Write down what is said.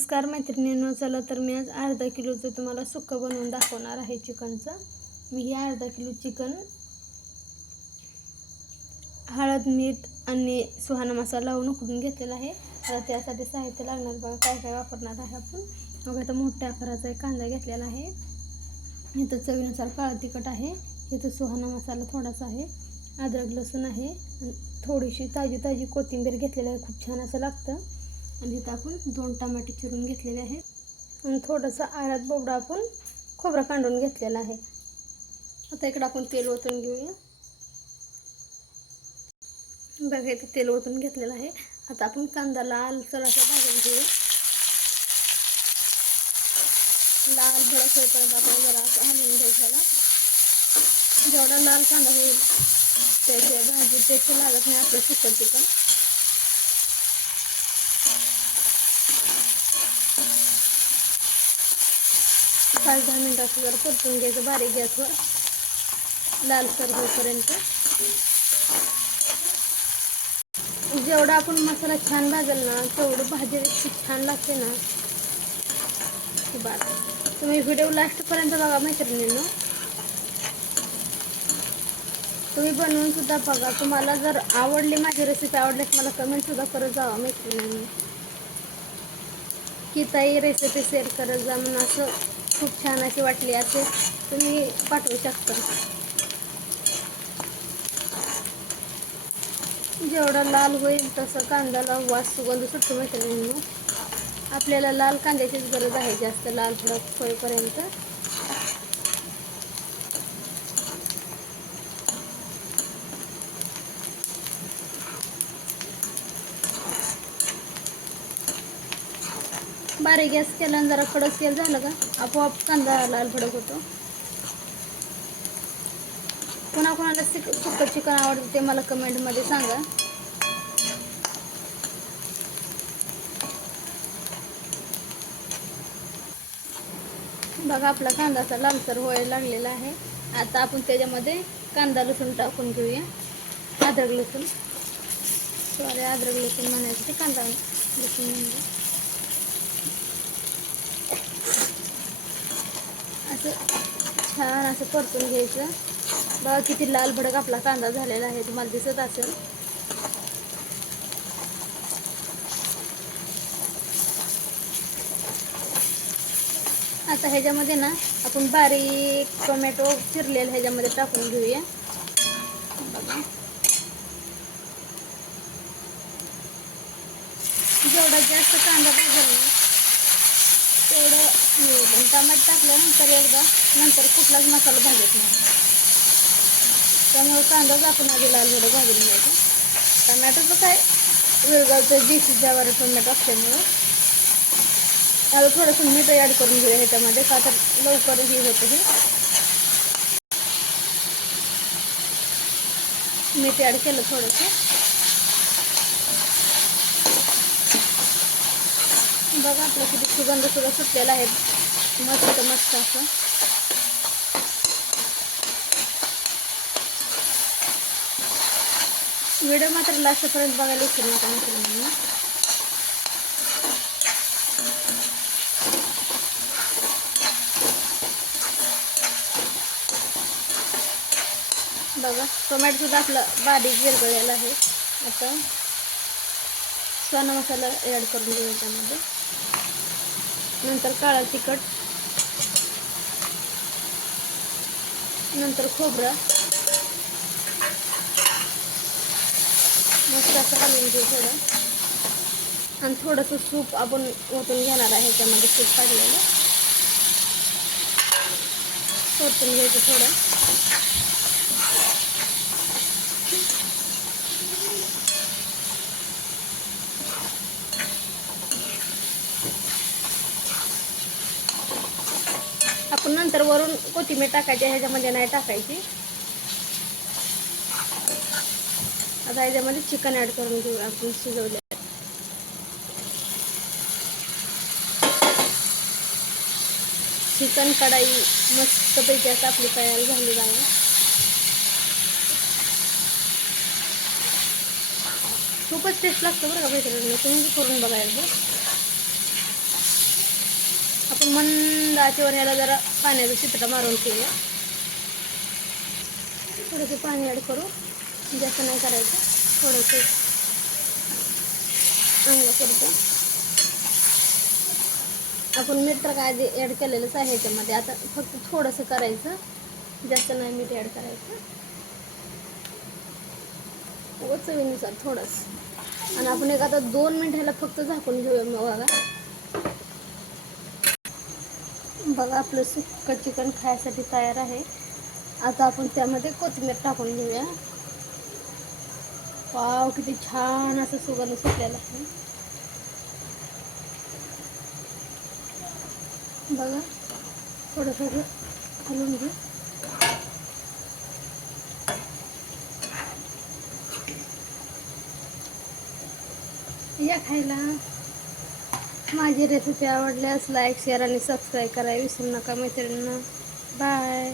नमस्कार मैत्रिणींनो चला तर मी आज अर्धा किलोचं तुम्हाला सुक्कं बनवून दाखवणार आहे चिकनचं. मी हे अर्धा किलो चिकन हळद मीठ आणि सुहाणा मसाला लावून उकडून घेतलेला आहे. आता त्यासाठी साहित्य लागणार बघा काय काय वापरणार आहे आपण. बघा आता मोठ्या आकाराचा एक कांदा घेतलेला आहे. इथं चवीनुसार काळं तिखट आहे. इथं सुहाणा मसाला थोडासा आहे. अद्रक लसूण आहे. आणि थोडीशी ताजी ताजी कोथिंबीर घेतलेली आहे. खूप छान असं लागतं. आणि इथं आपण दोन टमाटे चिरून घेतलेले आहे आणि थोडंसं आळ्यात बोबडा आपण खोबरा कांडून घेतलेला आहे. आता इकडं आपण तेल ओतून घेऊया. बघा इथं तेल ओतून घेतलेलं आहे. आता आपण कांदा लाल असं भाजून घेऊया. लाल भडक होईपर्यंत आपण जरा असं हलवून घ्यायचा जेवढा लाल कांदा होईल त्याच्या भाजी टेस्ट लागत नाही आपलं सुकं चिकन पाच दहा मिनटाचं जर परतून घ्यायचं बारीक गॅसवर. लालसर होईपर्यंत जेवढा आपण मसाला छान भाजेल ना तेवढं भाजी इतकी छान लागते ना. बात. तुम्ही व्हिडिओ लास्टपर्यंत बघा मैत्रिणींनो. तुम्ही बनवून सुद्धा बघा. तुम्हाला जर आवडली माझी रेसिपी आवडल्यास मला कमेंट सुद्धा करत जावा मैत्रिणींनी. की ताई रेसिपी शेअर करत जा म्हणून असं खूप छान अशी वाटली असे तुम्ही पाठवू शकता. जेवढा लाल होईल तसं कांद्याला वास सुगंध सुटतो मैत्रिणींनो आपल्याला लाल कांद्याचीच गरज आहे जास्त लाल थोडा होईपर्यंत बारीक गॅस केला आणि जरा कडक तेल झालं का आपोआप कांदा लाल भडक होतो. कोणा कोणाला सिक सुकं चिकन आवडतं ते मला कमेंटमध्ये सांगा. बघा आपला कांदा असा लालसर व्हायला लागलेला आहे. आता आपण त्याच्यामध्ये कांदा लसूण टाकून घेऊया. अद्रक लसूण. सॉरी अद्रक लसूण म्हणायचं ते कांदा लसूण म्हणजे असं छान असं परतून घ्यायचं. बघा किती लाल भडक आपला कांदा झालेला आहे तुम्हाला दिसत असेल. आता ह्याच्यामध्ये ना आपण बारीक टोमॅटो चिरलेलं ह्याच्यामध्ये टाकून घेऊया. बघा. जेवढा जास्त कांदा भाजला तेवढं हे टमाट टाकल्यानंतर एकदा नंतर कुठलाच मसाला भाजत नाही. त्यामुळे कांदाच आपण आधी लाल झाडं भाजून घ्यायचं. टमॅटोचं काय वेगळं देशी ज्यावर टोमॅटो असल्यामुळं. आता थोडंसं मीठ ॲड करून घेऊया ह्याच्यामध्ये का तर लवकर हे होतं हे. मीठ ॲड केलं थोडंसं. बघा आपलं किती सुगंध सुद्धा सुटलेला आहे. मस्त मस्त असं. व्हिडिओ मात्र लास्टपर्यंत बघायला विसरू नका मित्रांनो बघा टोमॅटो सुद्धा आपलं बारीक गिरगळलेला आहे. आता सण मसाला ॲड करून घेऊ त्यामध्ये. नंतर काळा तिखट नंतर खोबरं. मस्त असं हलवून घेऊ थोडं. आणि थोडंसं सूप आपण ओतून घेणार आहे त्यामध्ये सूप काढलेलं. ओतून घ्यायचं थोडं आपण नंतर वरून कोथिंबीर टाकायची ह्याच्यामध्ये नाही टाकायची. आता ह्याच्यामध्ये चिकन ॲड करून घेऊ आपण शिजवले चिकन कढाई मस्तपैकी असं आपली तयार झालेली आहे. खूपच टेस्ट लागतं बरं का मैत्रिणी तुम्ही करून बघायला. आपण मंद आचेवर ह्याला जरा पाण्याचा शिपटा मारून ठेवूया थोडंसं पाणी ॲड करू. जास्त नाही करायचं. थोडंसं चांगलं करतो आपण मीठ तर काय ॲड केलेलंच आहे ह्याच्यामध्ये आता फक्त थोडंसं करायचं. जास्त नाही मीठ ॲड करायचं. व चवीनुसार थोडंसं. आणि आपण एक आता दोन मिनिट ह्याला फक्त झाकून घेऊया मग बघा. बघा आपलं सुक्क चिकन खायसाठी तयार आहे. आता आपण त्यामध्ये कोथिंबीर टाकून घेऊया. पाव किती छान असं सुगंध सुटलेला आहे. बघा थोडं थोडं हलवून घेऊ. या खायला. माझी रेसिपी आवडल्यास लाईक शेअर आणि सबस्क्राईब करायला विसरू नका मैत्रिणींना. बाय.